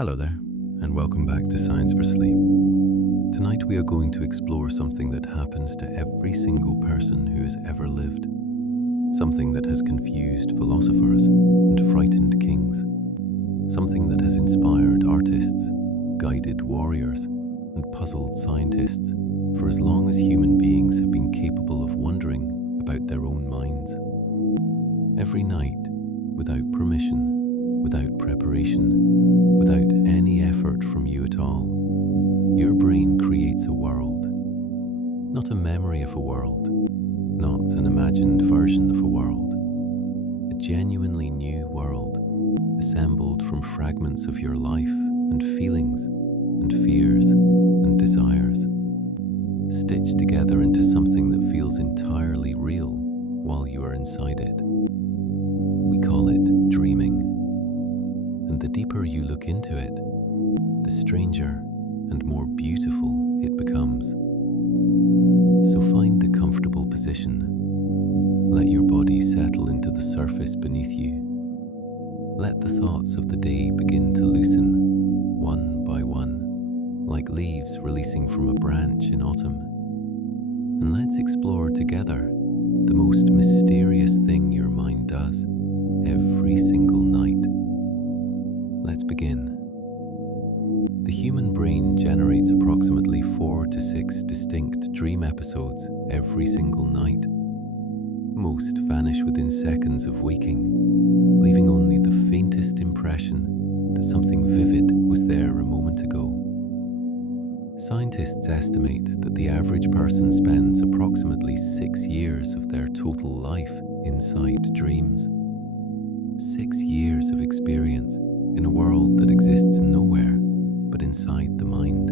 Hello there, and welcome back to Science for Sleep. Tonight we are going to explore something that happens to every single person who has ever lived. Something that has confused philosophers and frightened kings. Something that has inspired artists, guided warriors, and puzzled scientists for as long as human beings have been capable of wondering about their own minds. Every night, without permission, without preparation, without any effort from you at all, your brain creates a world. Not a memory of a world, not an imagined version of a world. A genuinely new world, assembled from fragments of your life and feelings and fears and desires, stitched together into something that feels entirely real while you are inside it. We call it dreaming. And the deeper you look into it, the stranger and more beautiful it becomes. So find a comfortable position. Let your body settle into the surface beneath you. Let the thoughts of the day begin to loosen, one by one, like leaves releasing from a branch in autumn. And let's explore together the most mysterious thing your mind does every single night. Let's begin. The human brain generates approximately 4 to 6 distinct dream episodes every single night. Most vanish within seconds of waking, leaving only the faintest impression that something vivid was there a moment ago. Scientists estimate that the average person spends approximately 6 years of their total life inside dreams. 6 years of experience in a world that exists nowhere but inside the mind.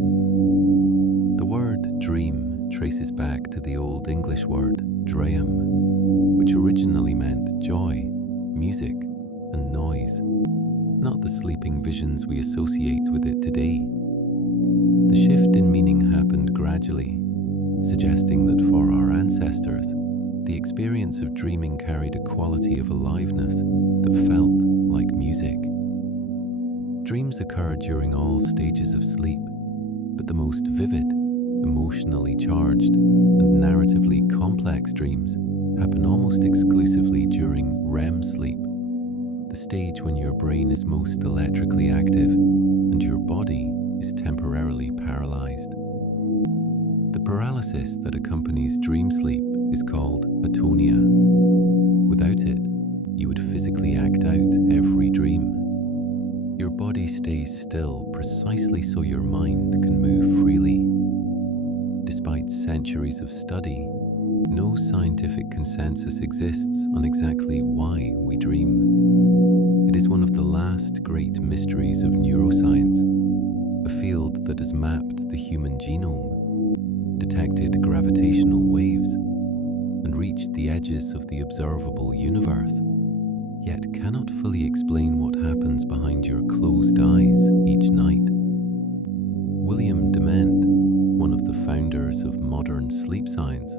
The word dream traces back to the Old English word dream, which originally meant joy, music, and noise, not the sleeping visions we associate with it today. The shift in meaning happened gradually, suggesting that for our ancestors, the experience of dreaming carried a quality of aliveness that felt like music. Dreams occur during all stages of sleep, but the most vivid, emotionally charged, and narratively complex dreams happen almost exclusively during REM sleep, the stage when your brain is most electrically active and your body is temporarily paralyzed. The paralysis that accompanies dream sleep is called atonia. Without it, you would physically act out every dream. Your body stays still precisely so your mind can move freely. Despite centuries of study, no scientific consensus exists on exactly why we dream. It is one of the last great mysteries of neuroscience, a field that has mapped the human genome, detected gravitational waves, and reached the edges of the observable universe, yet cannot fully explain what happens behind your closed eyes each night. William Dement, one of the founders of modern sleep science,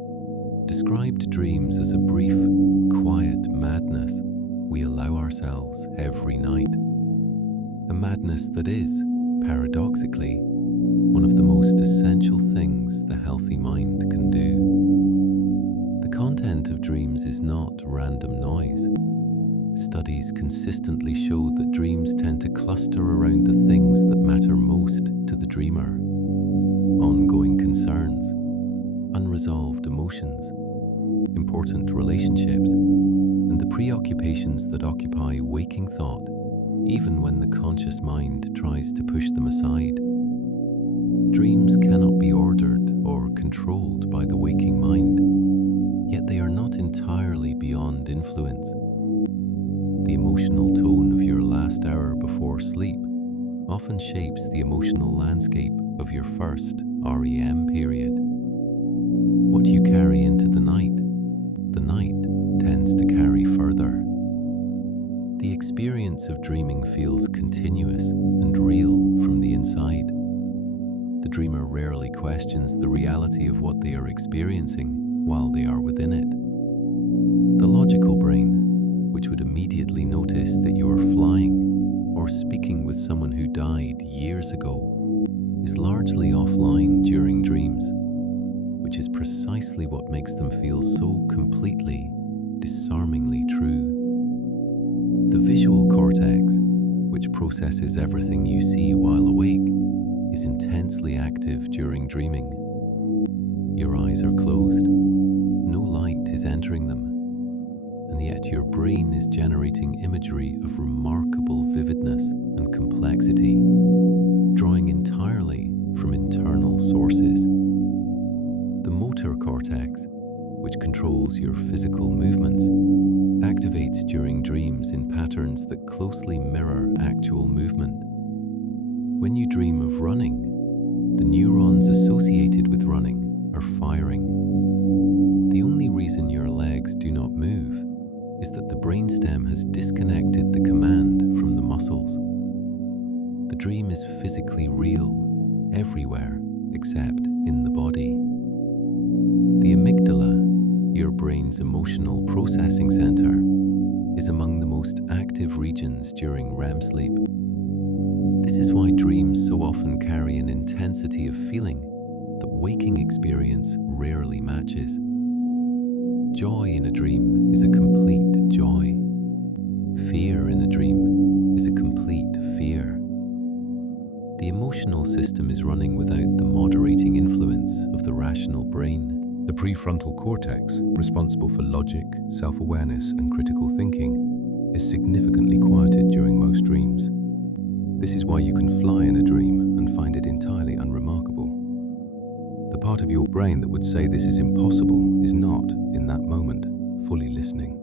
described dreams as a brief, quiet madness we allow ourselves every night. A madness that is, paradoxically, one of the most essential things the healthy mind can do. The content of dreams is not random noise. Studies consistently show that dreams tend to cluster around the things that matter most to the dreamer. Ongoing concerns, unresolved emotions, important relationships, and the preoccupations that occupy waking thought, even when the conscious mind tries to push them aside. Dreams cannot be ordered or controlled by the waking mind, yet they are not entirely beyond influence. The emotional tone of your last hour before sleep often shapes the emotional landscape of your first REM period. What you carry into the night tends to carry further. The experience of dreaming feels continuous and real from the inside. The dreamer rarely questions the reality of what they are experiencing while they are within it. The logical brain, which would immediately notice that you are flying or speaking with someone who died years ago is largely offline during dreams, which is precisely what makes them feel so completely, disarmingly true. The visual cortex, which processes everything you see while awake, is intensely active during dreaming. Your eyes are closed, no light is entering them, and yet your brain is generating imagery of remarkable vividness and complexity, drawing entirely from internal sources. The motor cortex, which controls your physical movements, activates during dreams in patterns that closely mirror actual movement. When you dream of running, the neurons associated with running are firing. The only reason your legs do not move is that the brainstem has disconnected the command from the muscles. The dream is physically real everywhere except in the body. The amygdala, your brain's emotional processing center, is among the most active regions during REM sleep. This is why dreams so often carry an intensity of feeling that waking experience rarely matches. Joy in a dream is a complete joy. Fear in a dream is a complete fear. The emotional system is running without the moderating influence of the rational brain. The prefrontal cortex, responsible for logic, self-awareness, and critical thinking, is significantly quieted during most dreams. This is why you can fly in a dream and find it entirely unremarkable. The part of your brain that would say this is impossible is not, in that moment, fully listening.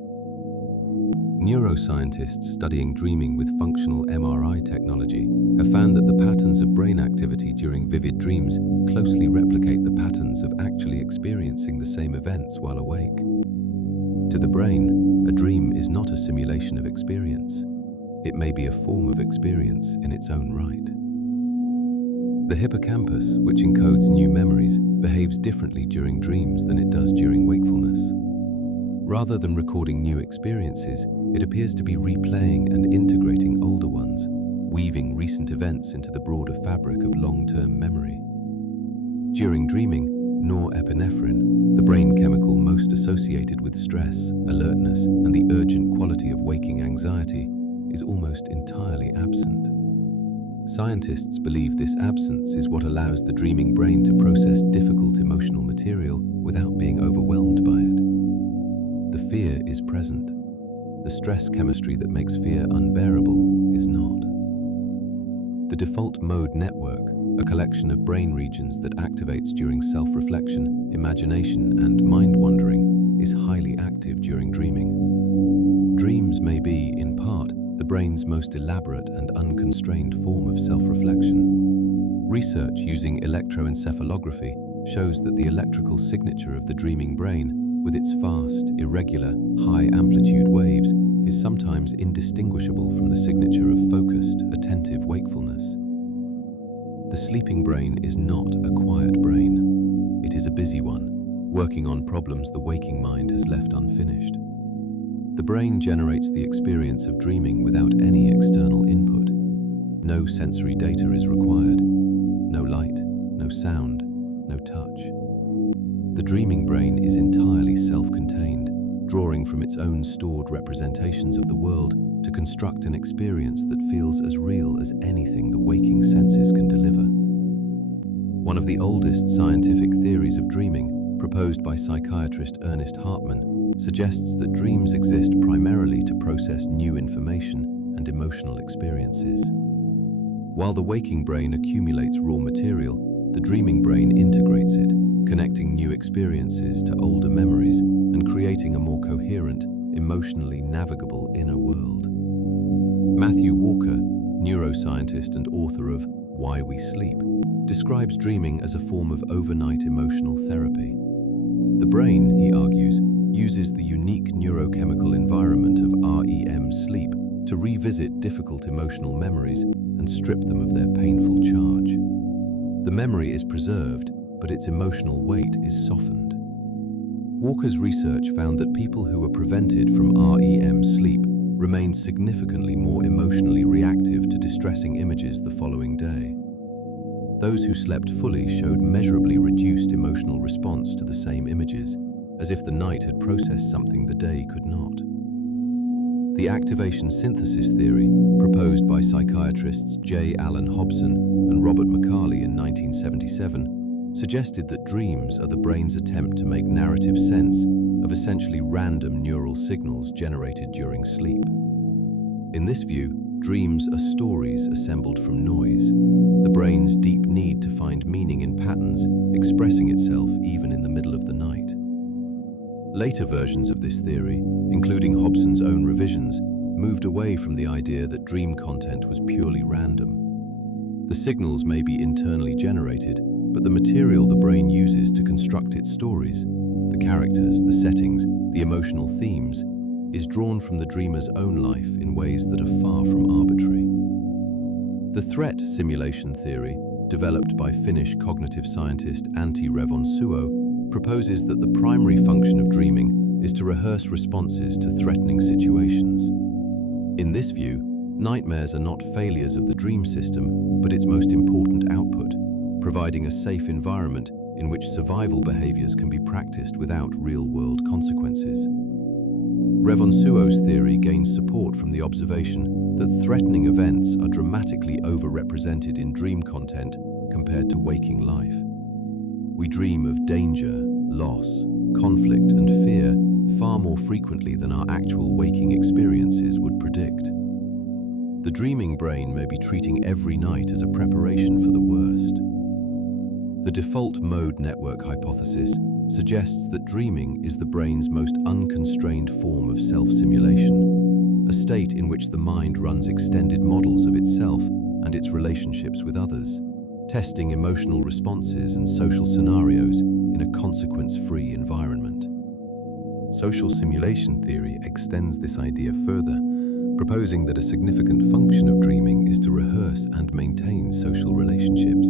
Neuroscientists studying dreaming with functional MRI technology have found that the patterns of brain activity during vivid dreams closely replicate the patterns of actually experiencing the same events while awake. To the brain, a dream is not a simulation of experience. It may be a form of experience in its own right. The hippocampus, which encodes new memories, behaves differently during dreams than it does during wakefulness. Rather than recording new experiences, it appears to be replaying and integrating older ones, weaving recent events into the broader fabric of long-term memory. During dreaming, norepinephrine, the brain chemical most associated with stress, alertness, and the urgent quality of waking anxiety, is almost entirely absent. Scientists believe this absence is what allows the dreaming brain to process difficult emotional material without being overwhelmed by it. The fear is present. The stress chemistry that makes fear unbearable is not. The default mode network, a collection of brain regions that activates during self-reflection, imagination, and mind-wandering, is highly active during dreaming. Dreams may be, in part, the brain's most elaborate and unconstrained form of self-reflection. Research using electroencephalography shows that the electrical signature of the dreaming brain, with its fast, irregular, high-amplitude waves, is sometimes indistinguishable from the signature of focused, attentive wakefulness. The sleeping brain is not a quiet brain. It is a busy one, working on problems the waking mind has left unfinished. The brain generates the experience of dreaming without any external input. No sensory data is required. No light, no sound, no touch. The dreaming brain is entirely self-contained, drawing from its own stored representations of the world to construct an experience that feels as real as anything the waking senses can deliver. One of the oldest scientific theories of dreaming, proposed by psychiatrist Ernest Hartman, suggests that dreams exist primarily to process new information and emotional experiences. While the waking brain accumulates raw material, the dreaming brain integrates it, connecting new experiences to older memories and creating a more coherent, emotionally navigable inner world. Matthew Walker, neuroscientist and author of Why We Sleep, describes dreaming as a form of overnight emotional therapy. The brain, he argues, uses the unique neurochemical environment of REM sleep to revisit difficult emotional memories and strip them of their painful charge. The memory is preserved, but its emotional weight is softened. Walker's research found that people who were prevented from REM sleep remained significantly more emotionally reactive to distressing images the following day. Those who slept fully showed measurably reduced emotional response to the same images, as if the night had processed something the day could not. The activation synthesis theory, proposed by psychiatrists J. Allen Hobson and Robert McCarley in 1977, suggested that dreams are the brain's attempt to make narrative sense of essentially random neural signals generated during sleep. In this view, dreams are stories assembled from noise, the brain's deep need to find meaning in patterns expressing itself even in the middle of the night. Later versions of this theory, including Hobson's own revisions, moved away from the idea that dream content was purely random. The signals may be internally generated, but the material the brain uses to construct its stories, the characters, the settings, the emotional themes, is drawn from the dreamer's own life in ways that are far from arbitrary. The threat simulation theory, developed by Finnish cognitive scientist Antti Revonsuo, proposes that the primary function of dreaming is to rehearse responses to threatening situations. In this view, nightmares are not failures of the dream system, but its most important output, providing a safe environment in which survival behaviors can be practiced without real-world consequences. Revonsuo's theory gains support from the observation that threatening events are dramatically overrepresented in dream content compared to waking life. We dream of danger, loss, conflict, and fear far more frequently than our actual waking experiences would predict. The dreaming brain may be treating every night as a preparation for the worst. The default mode network hypothesis suggests that dreaming is the brain's most unconstrained form of self-simulation, a state in which the mind runs extended models of itself and its relationships with others, testing emotional responses and social scenarios in a consequence-free environment. Social simulation theory extends this idea further, proposing that a significant function of dreaming is to rehearse and maintain social relationships.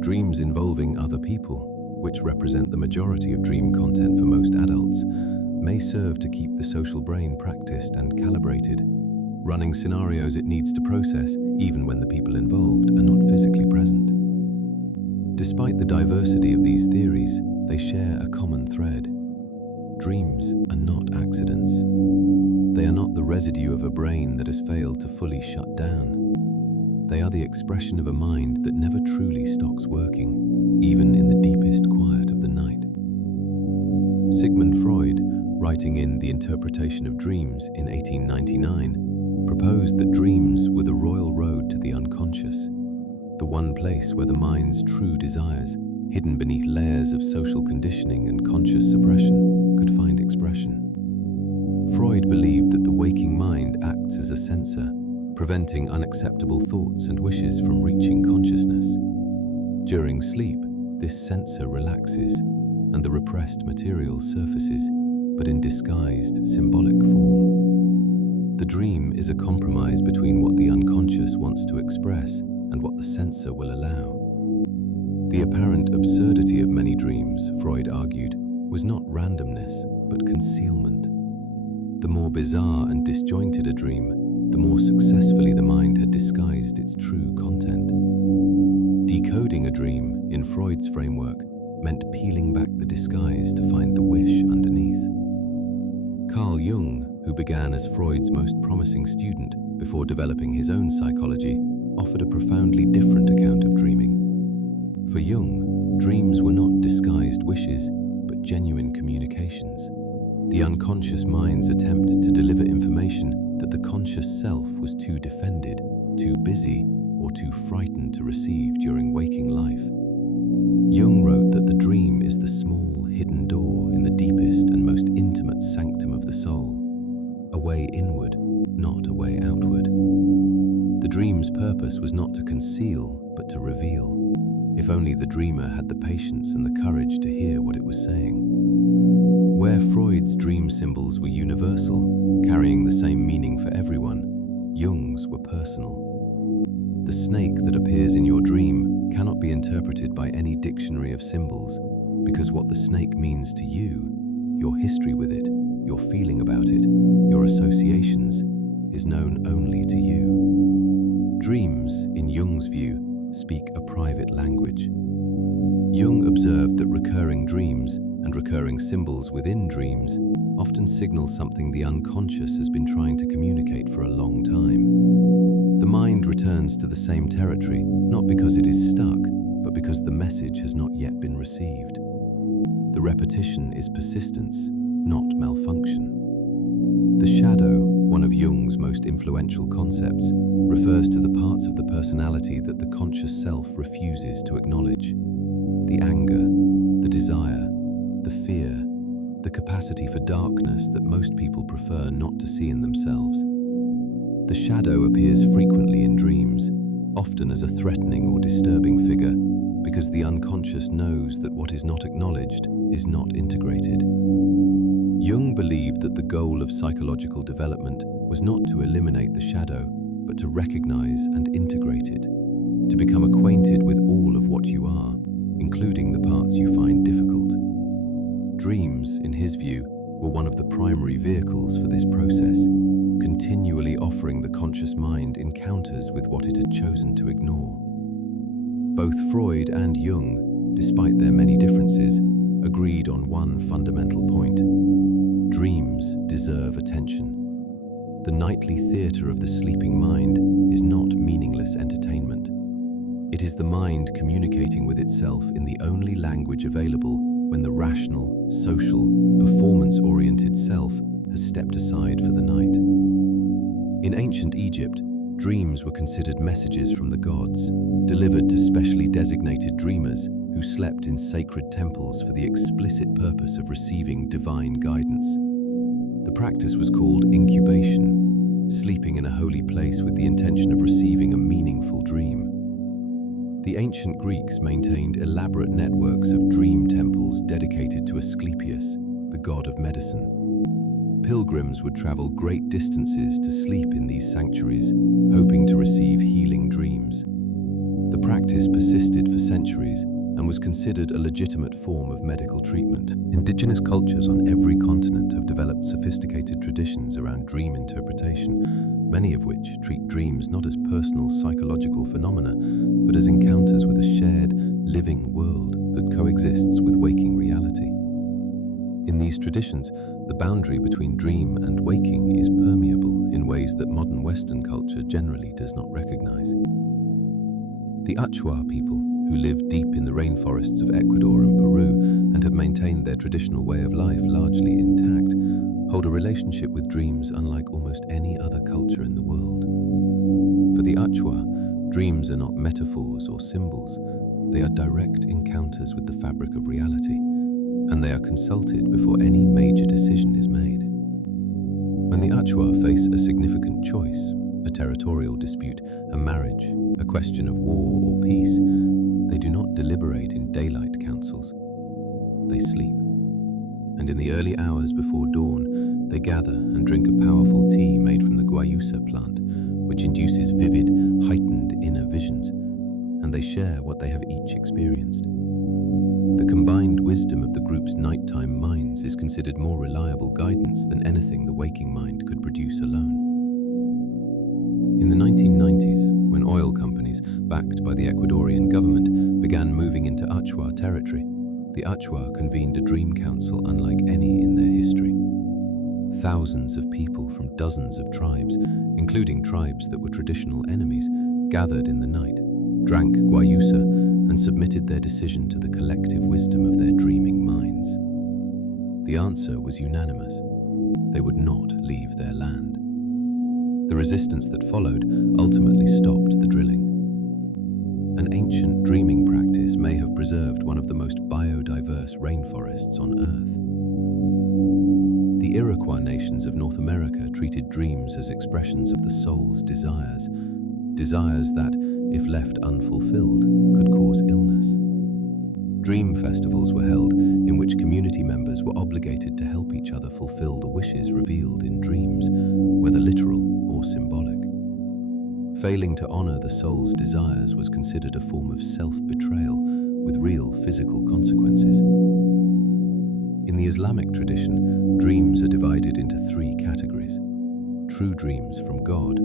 Dreams involving other people, which represent the majority of dream content for most adults, may serve to keep the social brain practiced and calibrated, running scenarios it needs to process even when the people involved are not physically present. Despite the diversity of these theories, they share a common thread. Dreams are not accidents. They are not the residue of a brain that has failed to fully shut down. They are the expression of a mind that never truly stops working, even in the deepest quiet of the night. Sigmund Freud, writing in The Interpretation of Dreams in 1899, proposed that dreams were the royal road to the unconscious, the one place where the mind's true desires, hidden beneath layers of social conditioning and conscious suppression, could find expression. Freud believed that the waking mind acts as a censor, preventing unacceptable thoughts and wishes from reaching consciousness. During sleep, this censor relaxes, and the repressed material surfaces, but in disguised, symbolic form. The dream is a compromise between what the unconscious wants to express and what the censor will allow. The apparent absurdity of many dreams, Freud argued, was not randomness, but concealment. The more bizarre and disjointed a dream, the more successfully the mind had disguised its true content. Decoding a dream, in Freud's framework, meant peeling back the disguise to find the wish underneath. Carl Jung, who began as Freud's most promising student before developing his own psychology, offered a profoundly different account of dreaming. For Jung, dreams were not disguised wishes, but genuine communications. The unconscious mind's attempt to deliver information that the conscious self was too defended, too busy, or too frightened to receive during waking life. Jung wrote that the dream is the small, hidden door in the deepest and most intimate sanctum of the soul, a way inward, not a way outward. The dream's purpose was not to conceal, but to reveal, if only the dreamer had the patience and the courage to hear what it was saying. Where Freud's dream symbols were universal, carrying the same meaning for everyone, Jung's were personal. The snake that appears in your dream cannot be interpreted by any dictionary of symbols, because what the snake means to you, your history with it, your feeling about it, your associations, is known only to you. Dreams, in Jung's view, speak a private language. Jung observed that recurring dreams and recurring symbols within dreams often signal something the unconscious has been trying to communicate for a long time. The mind returns to the same territory, not because it is stuck, but because the message has not yet been received. The repetition is persistence, not malfunction. The shadow, one of Jung's most influential concepts, refers to the parts of the personality that the conscious self refuses to acknowledge. The anger, the desire, the fear, the capacity for darkness that most people prefer not to see in themselves. The shadow appears frequently in dreams, often as a threatening or disturbing figure, because the unconscious knows that what is not acknowledged is not integrated. Jung believed that the goal of psychological development was not to eliminate the shadow, but to recognize and integrate it, to become acquainted with all of what you are, including the parts you find difficult. Dreams, in his view, were one of the primary vehicles for this process, continually offering the conscious mind encounters with what it had chosen to ignore. Both Freud and Jung, despite their many differences, agreed on one fundamental point. Dreams deserve attention. The nightly theatre of the sleeping mind is not meaningless entertainment. It is the mind communicating with itself in the only language available when the rational, social, performance-oriented self has stepped aside for the night. In ancient Egypt, dreams were considered messages from the gods, delivered to specially designated dreamers who slept in sacred temples for the explicit purpose of receiving divine guidance. The practice was called incubation, sleeping in a holy place with the intention of receiving a meaningful dream. The ancient Greeks maintained elaborate networks of dream temples dedicated to Asclepius, the god of medicine. Pilgrims would travel great distances to sleep in these sanctuaries, hoping to receive healing dreams. The practice persisted for centuries and was considered a legitimate form of medical treatment. Indigenous cultures on every continent have developed sophisticated traditions around dream interpretation, many of which treat dreams not as personal psychological phenomena, but as encounters with a shared, living world that coexists with waking reality. In these traditions, the boundary between dream and waking is permeable in ways that modern Western culture generally does not recognize. The Achua people, who live deep in the rainforests of Ecuador and Peru and have maintained their traditional way of life largely intact, hold a relationship with dreams unlike almost any other culture in the world. For the Achua, dreams are not metaphors or symbols, they are direct encounters with the fabric of reality, and they are consulted before any major decision is made. When the Achua face a significant choice, a territorial dispute, a marriage, a question of war or peace, they do not deliberate in daylight councils. They sleep. And in the early hours before dawn, they gather and drink a powerful tea made from the guayusa plant, which induces vivid, heightened inner visions, and they share what they have each experienced. The combined wisdom of the group's nighttime minds is considered more reliable guidance than anything the waking mind could produce alone. In the 1990s, when oil companies, backed by the Ecuadorian government, began moving into Achua territory, the Achua convened a dream council unlike any in their history. Thousands of people from dozens of tribes, including tribes that were traditional enemies, gathered in the night, drank guayusa, and submitted their decision to the collective wisdom of their dreaming minds. The answer was unanimous. They would not leave their land. The resistance that followed ultimately stopped the drilling. An ancient dreaming practice may have preserved one of the most biodiverse rainforests on Earth. The Iroquois nations of North America treated dreams as expressions of the soul's desires, desires that, if left unfulfilled, could cause illness. Dream festivals were held in which community members were obligated to help each other fulfill the wishes revealed in dreams, whether literal or symbolic. Failing to honor the soul's desires was considered a form of self-betrayal with real physical consequences. In the Islamic tradition, Dreams are divided into three categories: true dreams from God,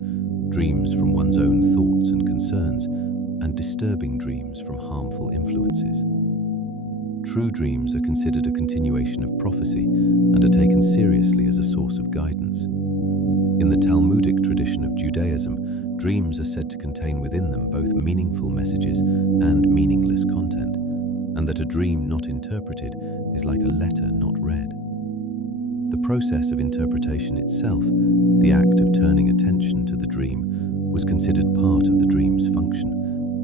dreams from one's own thoughts and concerns, and disturbing dreams from harmful influences. True dreams are considered a continuation of prophecy and are taken seriously as a source of guidance. In the Talmudic tradition of Judaism, dreams are said to contain within them both meaningful messages and meaningless content, and that a dream not interpreted is like a letter not read. The process of interpretation itself, the act of turning attention to the dream, was considered part of the dream's function,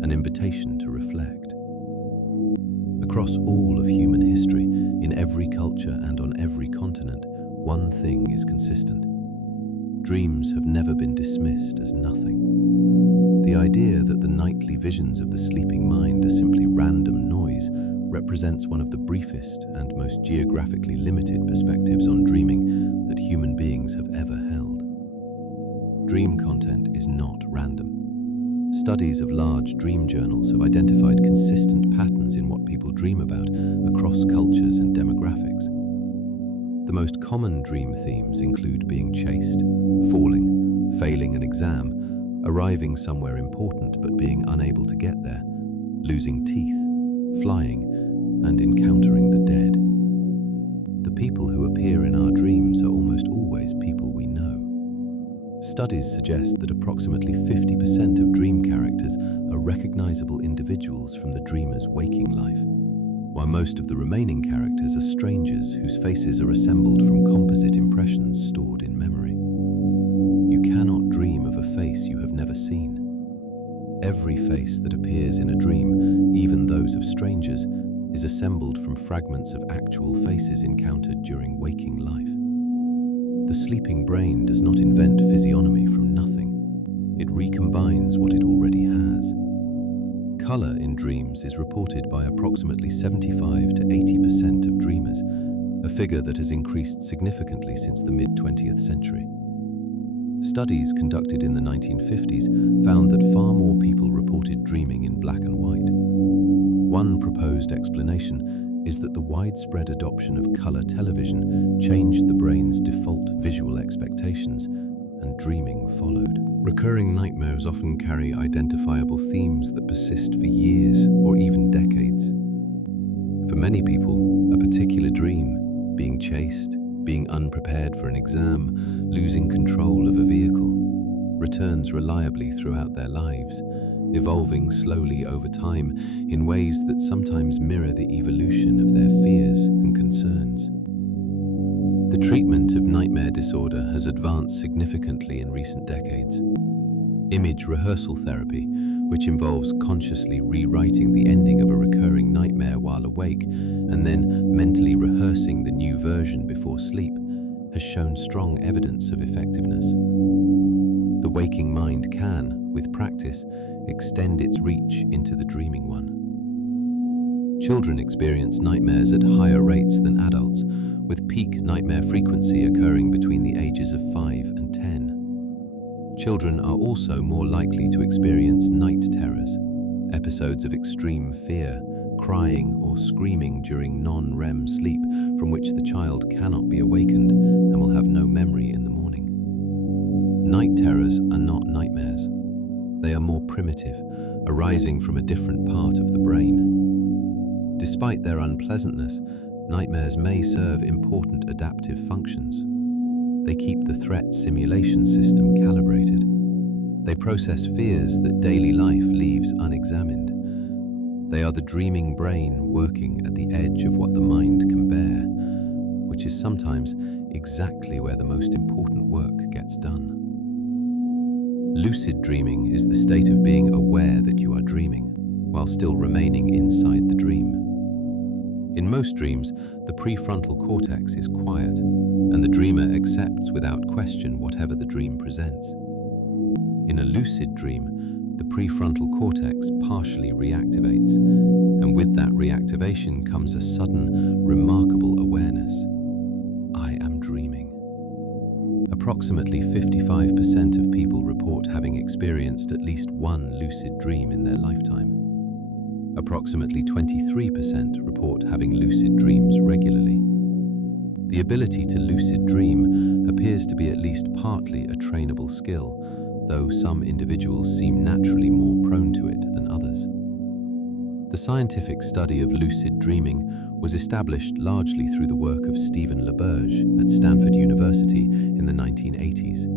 an invitation to reflect. Across all of human history, in every culture and on every continent, one thing is consistent. Dreams have never been dismissed as nothing. The idea that the nightly visions of the sleeping mind are simply random noise represents one of the briefest and most geographically limited perspectives on dreaming that human beings have ever held. Dream content is not random. Studies of large dream journals have identified consistent patterns in what people dream about across cultures and demographics. The most common dream themes include being chased, falling, failing an exam, arriving somewhere important but being unable to get there, losing teeth, flying, and encountering the dead. The people who appear in our dreams are almost always people we know. Studies suggest that approximately 50% of dream characters are recognizable individuals from the dreamer's waking life, while most of the remaining characters are strangers whose faces are assembled from composite impressions stored in memory. You cannot dream of a face you have never seen. Every face that appears in a dream, even those of strangers, is assembled from fragments of actual faces encountered during waking life. The sleeping brain does not invent physiognomy from nothing. It recombines what it already has. Color in dreams is reported by approximately 75 to 80% of dreamers, a figure that has increased significantly since the mid-20th century. Studies conducted in the 1950s found that far more people reported dreaming in black and white. One proposed explanation is that the widespread adoption of color television changed the brain's default visual expectations, and dreaming followed. Recurring nightmares often carry identifiable themes that persist for years or even decades. For many people, a particular dream, being chased, being unprepared for an exam, losing control of a vehicle, returns reliably throughout their lives, evolving slowly over time in ways that sometimes mirror the evolution of their fears and concerns. The treatment of nightmare disorder has advanced significantly in recent decades. Image rehearsal therapy, which involves consciously rewriting the ending of a recurring nightmare while awake and then mentally rehearsing the new version before sleep, has shown strong evidence of effectiveness. The waking mind can, with practice, extend its reach into the dreaming one. Children experience nightmares at higher rates than adults, with peak nightmare frequency occurring between the ages of 5 and 10. Children are also more likely to experience night terrors, episodes of extreme fear, crying or screaming during non-REM sleep from which the child cannot be awakened and will have no memory in the morning. Night terrors are not nightmares. They are more primitive, arising from a different part of the brain. Despite their unpleasantness, nightmares may serve important adaptive functions. They keep the threat simulation system calibrated. They process fears that daily life leaves unexamined. They are the dreaming brain working at the edge of what the mind can bear, which is sometimes exactly where the most important work gets done. Lucid dreaming is the state of being aware that you are dreaming, while still remaining inside the dream. In most dreams, the prefrontal cortex is quiet, and the dreamer accepts without question whatever the dream presents. In a lucid dream, the prefrontal cortex partially reactivates, and with that reactivation comes a sudden, remarkable awareness. I am dreaming. Approximately 55% of people report having experienced at least one lucid dream in their lifetime. Approximately 23% report having lucid dreams regularly. The ability to lucid dream appears to be at least partly a trainable skill, though some individuals seem naturally more prone to it than others. The scientific study of lucid dreaming was established largely through the work of Stephen LaBerge at Stanford University in the 1980s.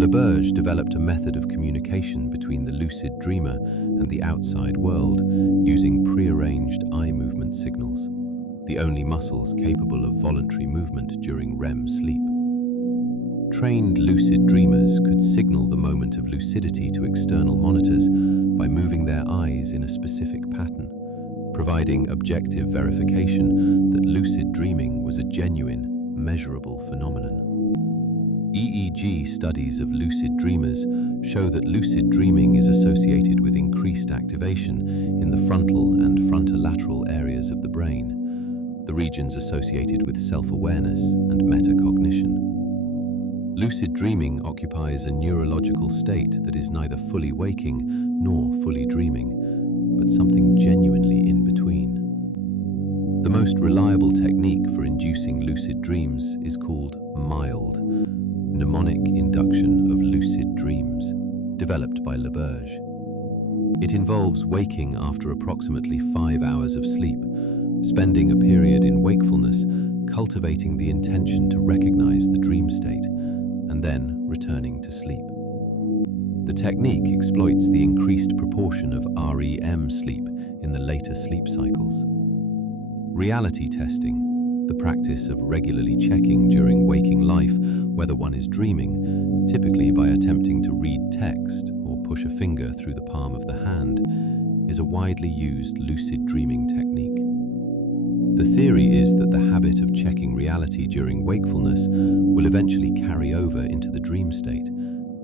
LaBerge developed a method of communication between the lucid dreamer and the outside world using prearranged eye movement signals, the only muscles capable of voluntary movement during REM sleep. Trained lucid dreamers could signal the moment of lucidity to external monitors by moving their eyes in a specific pattern, providing objective verification that lucid dreaming was a genuine, measurable phenomenon. EEG studies of lucid dreamers show that lucid dreaming is associated with increased activation in the frontal and frontolateral areas of the brain, the regions associated with self-awareness and metacognition. Lucid dreaming occupies a neurological state that is neither fully waking nor fully dreaming, but something genuinely in between. The most reliable technique for inducing lucid dreams is called mild, mnemonic induction of lucid dreams, developed by LaBerge. It involves waking after approximately 5 hours of sleep, spending a period in wakefulness, cultivating the intention to recognize the dream state, and then returning to sleep. The technique exploits the increased proportion of REM sleep in the later sleep cycles. Reality testing, the practice of regularly checking during waking life whether one is dreaming, typically by attempting to read text or push a finger through the palm of the hand, is a widely used lucid dreaming technique. The theory is that the habit of checking reality during wakefulness will eventually carry over into the dream state,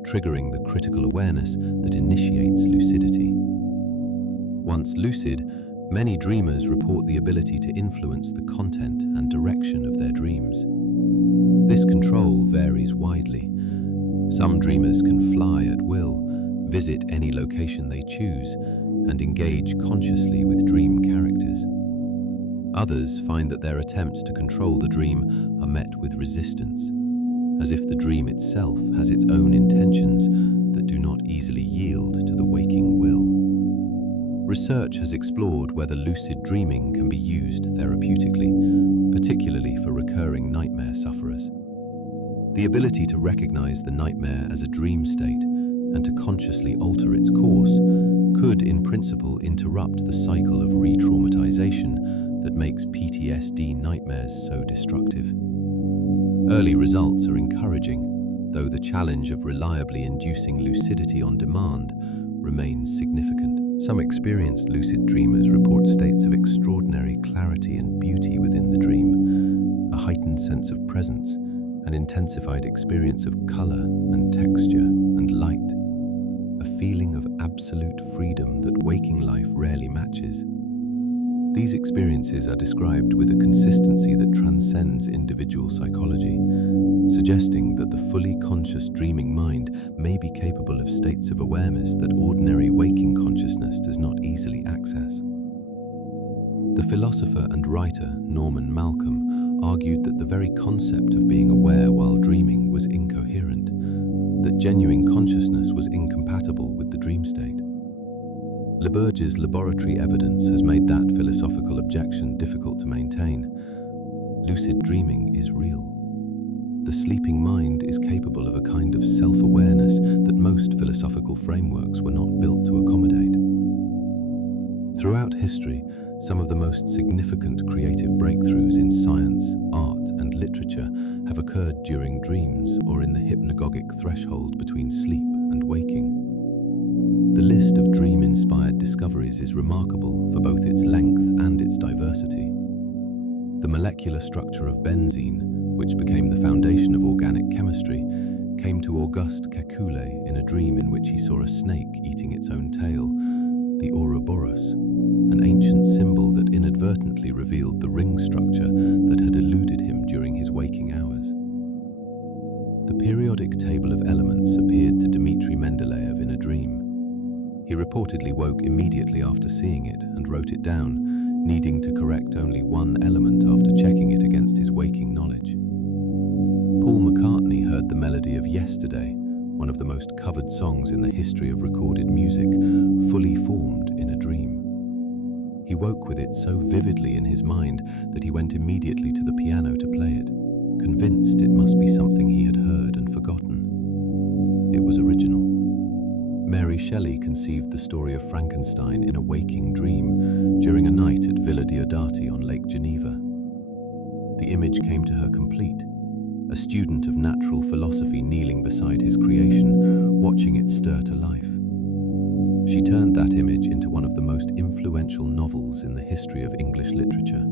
triggering the critical awareness that initiates lucidity. Once lucid, many dreamers report the ability to influence the content and direction of their dreams. This control varies widely. Some dreamers can fly at will, visit any location they choose, and engage consciously with dream characters. Others find that their attempts to control the dream are met with resistance, as if the dream itself has its own intentions that do not easily yield to the waking will. Research has explored whether lucid dreaming can be used therapeutically, particularly for recurring nightmare sufferers. The ability to recognize the nightmare as a dream state and to consciously alter its course could, in principle, interrupt the cycle of re-traumatization that makes PTSD nightmares so destructive. Early results are encouraging, though the challenge of reliably inducing lucidity on demand remains significant. Some experienced lucid dreamers report states of extraordinary clarity and beauty within the dream, a heightened sense of presence, an intensified experience of color and texture and light, a feeling of absolute freedom that waking life rarely matches. These experiences are described with a consistency that transcends individual psychology, suggesting that the fully conscious dreaming mind may be capable of states of awareness that ordinary waking consciousness does not easily access. The philosopher and writer Norman Malcolm argued that the very concept of being aware while dreaming was incoherent, that genuine consciousness was incompatible with the dream state. LaBerge's laboratory evidence has made that philosophical objection difficult to maintain. Lucid dreaming is real. The sleeping mind is capable of a kind of self-awareness that most philosophical frameworks were not built to accommodate. Throughout history, some of the most significant creative breakthroughs in science, art, and literature have occurred during dreams or in the hypnagogic threshold between sleep and waking. The list of dream-inspired discoveries is remarkable for both its length and its diversity. The molecular structure of benzene, which became the foundation of organic chemistry, came to Auguste Kekule in a dream in which he saw a snake eating its own tail, the Ouroboros, an ancient symbol that inadvertently revealed the ring structure that had eluded him during his waking hours. The periodic table of elements appeared to Dmitri Mendeleev in a dream. He reportedly woke immediately after seeing it and wrote it down, needing to correct only one element after checking it against his waking knowledge. Paul McCartney heard the melody of Yesterday, one of the most covered songs in the history of recorded music, fully formed in a dream. He woke with it so vividly in his mind that he went immediately to the piano to play it, convinced it must be something he had heard and forgotten. It was original. Mary Shelley conceived the story of Frankenstein in a waking dream during a night at Villa Diodati on Lake Geneva. The image came to her complete, a student of natural philosophy kneeling beside his creation, watching it stir to life. She turned that image into one of the most influential novels in the history of English literature.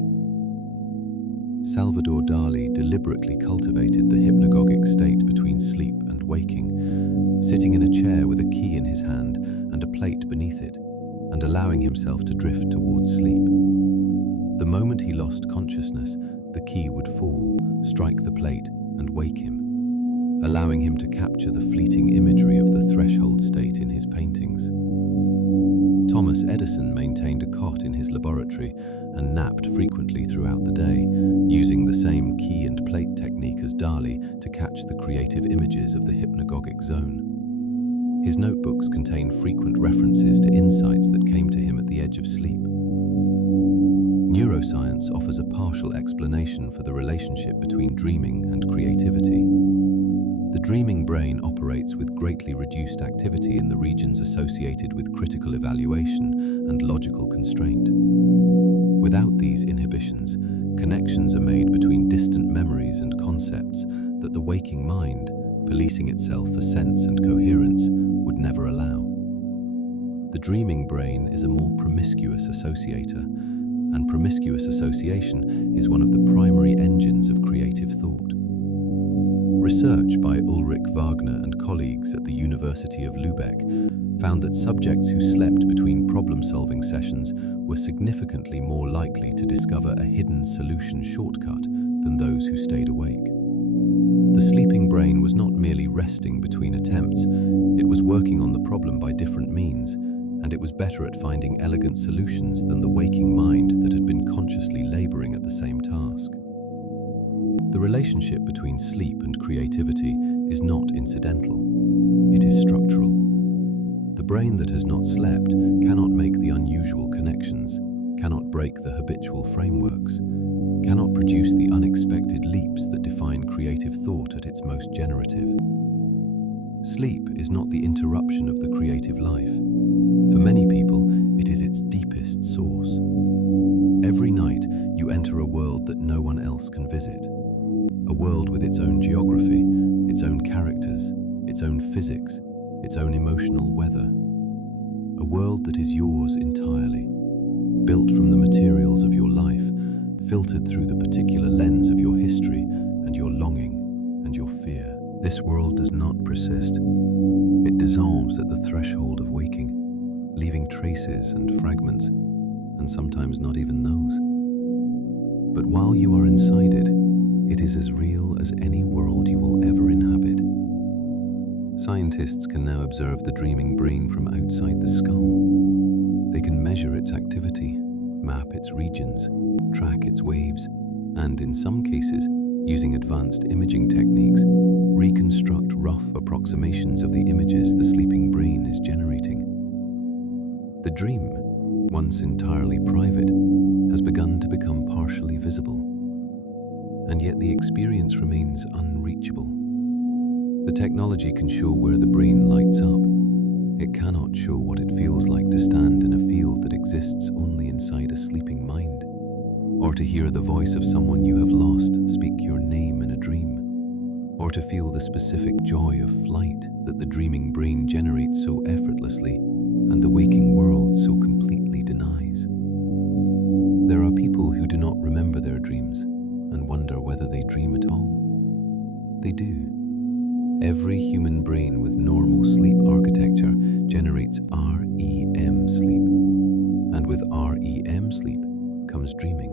Salvador Dali deliberately cultivated the hypnagogic state between sleep and waking, sitting in a chair with a key in his hand and a plate beneath it, and allowing himself to drift towards sleep. The moment he lost consciousness, the key would fall, strike the plate, and wake him, allowing him to capture the fleeting imagery of the threshold state in his paintings. Thomas Edison maintained a cot in his laboratory and napped frequently throughout the day, using the same key and plate technique as Dali to catch the creative images of the hypnagogic zone. His notebooks contain frequent references to insights that came to him at the edge of sleep. Neuroscience offers a partial explanation for the relationship between dreaming and creativity. The dreaming brain operates with greatly reduced activity in the regions associated with critical evaluation and logical constraint. Without these inhibitions, connections are made between distant memories and concepts that the waking mind, policing itself for sense and coherence, would never allow. The dreaming brain is a more promiscuous associator, and promiscuous association is one of the primary engines of creative thought. Research by Ulrich Wagner and colleagues at the University of Lübeck found that subjects who slept between problem-solving sessions were significantly more likely to discover a hidden solution shortcut than those who stayed awake. The sleeping brain was not merely resting between attempts, it was working on the problem by different means, and it was better at finding elegant solutions than the waking mind that had been consciously laboring at the same task. The relationship between sleep and creativity is not incidental, it is structural. The brain that has not slept cannot make the unusual connections, cannot break the habitual frameworks, cannot produce the unexpected leaps that define creative thought at its most generative. Sleep is not the interruption of the creative life. For many people, it is its deepest source. Every night, you enter a world that no one else can visit. A world with its own geography, its own characters, its own physics, its own emotional weather. A world that is yours entirely, built from the materials of your life, filtered through the particular lens of your history and your longing and your fear. This world does not persist. It dissolves at the threshold of waking, leaving traces and fragments, and sometimes not even those. But while you are inside it, it is as real as any world you will ever inhabit. Scientists can now observe the dreaming brain from outside the skull. They can measure its activity, map its regions, track its waves, and in some cases, using advanced imaging techniques, reconstruct rough approximations of the images the sleeping brain is generating. The dream, once entirely private, has begun to become partially visible. And yet the experience remains unreachable. The technology can show where the brain lights up. It cannot show what it feels like to stand in a field that exists only inside a sleeping mind, or to hear the voice of someone you have lost speak your name in a dream, or to feel the specific joy of flight that the dreaming brain generates so effortlessly and the waking world so completely denies. There are people who do not remember their dreams and wonder whether they dream at all. They do. Every human brain with normal sleep architecture generates REM sleep, and with REM sleep comes dreaming.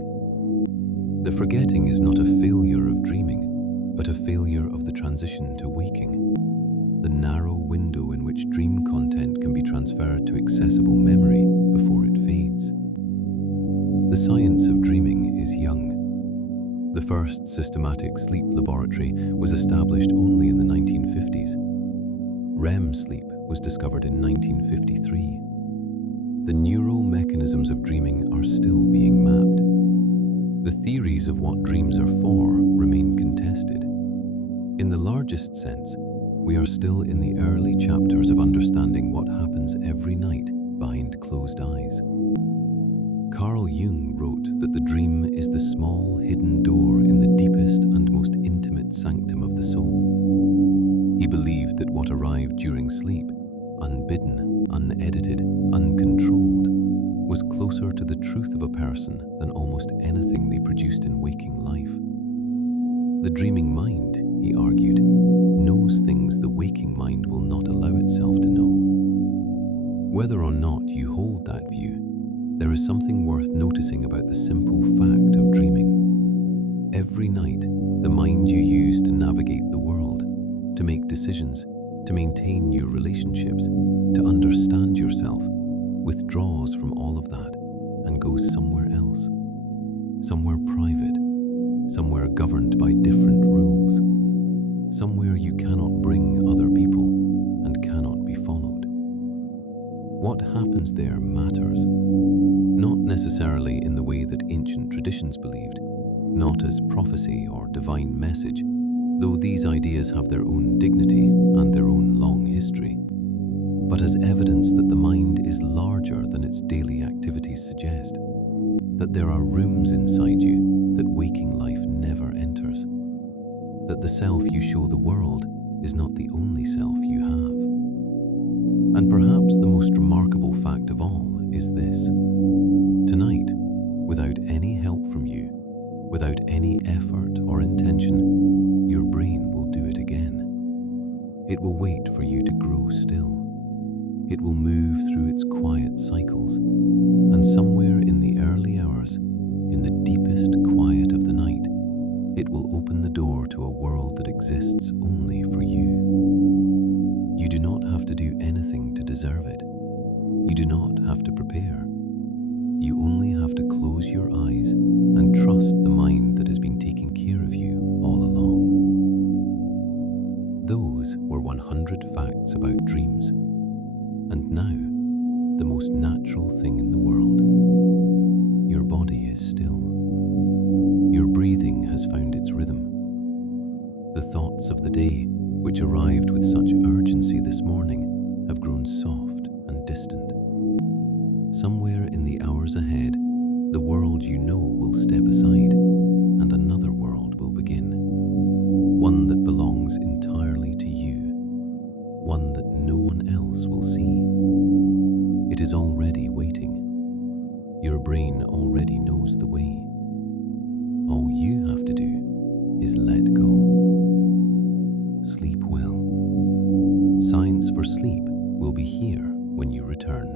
The forgetting is not a failure of dreaming, but a failure of the transition to waking, the narrow window in which dream content can be transferred to accessible memory before it fades. The science of dreaming is young. The first systematic sleep laboratory was established only in the 1950s. REM sleep was discovered in 1953. The neural mechanisms of dreaming are still being mapped. The theories of what dreams are for remain contested. In the largest sense, we are still in the early chapters of understanding what happens every night behind closed eyes. Carl Jung wrote that the dream is the small hidden door in the deepest and most intimate sanctum of the soul. He believed that what arrived during sleep, unbidden, unedited, uncontrolled, was closer to the truth of a person than almost anything they produced in waking life. The dreaming mind, he argued, knows things the waking mind will not allow itself to know. Whether or not you hold that view, there is something worth noticing about the simple fact of dreaming. Every night, the mind you use to navigate the world, to make decisions, to maintain your relationships, to understand yourself, withdraws from all of that and goes somewhere else. Somewhere private, somewhere governed by different rules, somewhere you cannot bring other people and cannot be followed. What happens there matters, not necessarily in the way that ancient traditions believed, not as prophecy or divine message, though these ideas have their own dignity and their own long history, but as evidence that the mind is larger than its daily activities suggest, that there are rooms inside you that waking life never enters, that the self you show the world is not the only self you have. And perhaps the most remarkable fact of all is this: tonight, without any help from you, without any effort or intention, your brain will do it again. It will wait for you to grow still. It will move through its quiet cycles, and somewhere in the early hours, in the deepest quiet of the night, it will open the door to a world that exists only for you. You do not have to do anything to deserve it. You do not have to prepare. You only have to close your eyes and trust the mind that has been taking care of you all along. Those were 100 facts about dreams. And now, the most natural thing in the world. Your body is still. Your breathing has found its rhythm. The thoughts of the day, which arrived with such urgency this morning, have grown soft and distant. Somewhere in the hours ahead, the world you know will step aside, and another world will begin. One that belongs entirely to you. One that no one else will see. It is already waiting. Your brain already knows the way. All you have to do is let go. Sleep well. Science for Sleep will be here when you return.